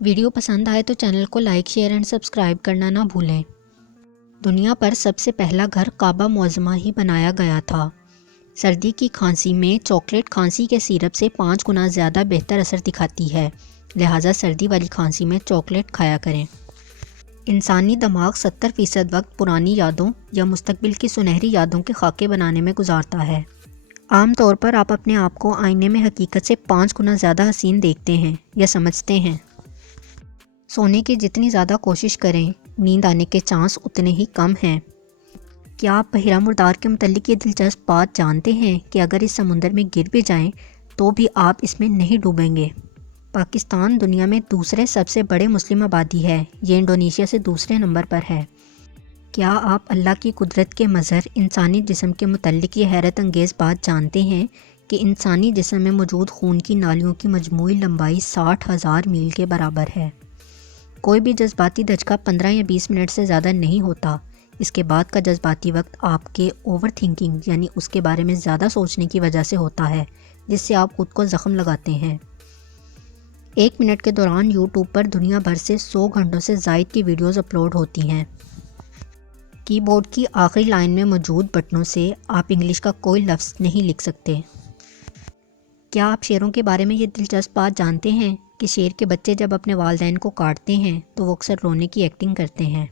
Video پسند آئے تو چینل کو لائک شیئر اینڈ سبسکرائب کرنا نہ بھولیں۔ دنیا پر سب سے پہلا گھر کعبہ معظمہ ہی بنایا گیا تھا۔ سردی کی کھانسی میں چاکلیٹ کھانسی کے سیرپ سے 5 گنا زیادہ بہتر اثر دکھاتی ہے، لہٰذا سردی والی کھانسی میں چاکلیٹ کھایا کریں۔ انسانی دماغ 70% وقت پرانی یادوں یا مستقبل کی سنہری یادوں کے خاکے بنانے میں گزارتا ہے۔ عام طور پر آپ اپنے آپ کو آئینے میں حقیقت سے 5 گنا زیادہ حسین دیکھتے ہیں یا سمجھتے ہیں۔ سونے کی جتنی زیادہ کوشش کریں، نیند آنے کے چانس اتنے ہی کم ہیں۔ کیا آپ بحیرہ مردار کے متعلق یہ دلچسپ بات جانتے ہیں کہ اگر اس سمندر میں گر بھی جائیں تو بھی آپ اس میں نہیں ڈوبیں گے؟ پاکستان دنیا میں دوسرے سب سے بڑے مسلم آبادی ہے، یہ انڈونیشیا سے دوسرے نمبر پر ہے۔ کیا آپ اللہ کی قدرت کے مظہر انسانی جسم کے متعلق یہ حیرت انگیز بات جانتے ہیں کہ انسانی جسم میں موجود خون کی نالیوں کی مجموعی لمبائی 60,000 میل کے برابر ہے؟ کوئی بھی جذباتی دھچکا 15 یا 20 منٹ سے زیادہ نہیں ہوتا۔ اس کے بعد کا جذباتی وقت آپ کے اوور تھنکنگ یعنی اس کے بارے میں زیادہ سوچنے کی وجہ سے ہوتا ہے، جس سے آپ خود کو زخم لگاتے ہیں۔ 1 منٹ کے دوران یوٹیوب پر دنیا بھر سے 100 گھنٹوں سے زائد کی ویڈیوز اپلوڈ ہوتی ہیں۔ کی بورڈ کی آخری لائن میں موجود بٹنوں سے آپ انگلش کا کوئی لفظ نہیں لکھ سکتے۔ کیا آپ شیروں کے بارے میں یہ دلچسپ بات جانتے ہیں کہ شیر کے بچے جب اپنے والدین کو کاٹتے ہیں تو وہ اکثر رونے کی ایکٹنگ کرتے ہیں؟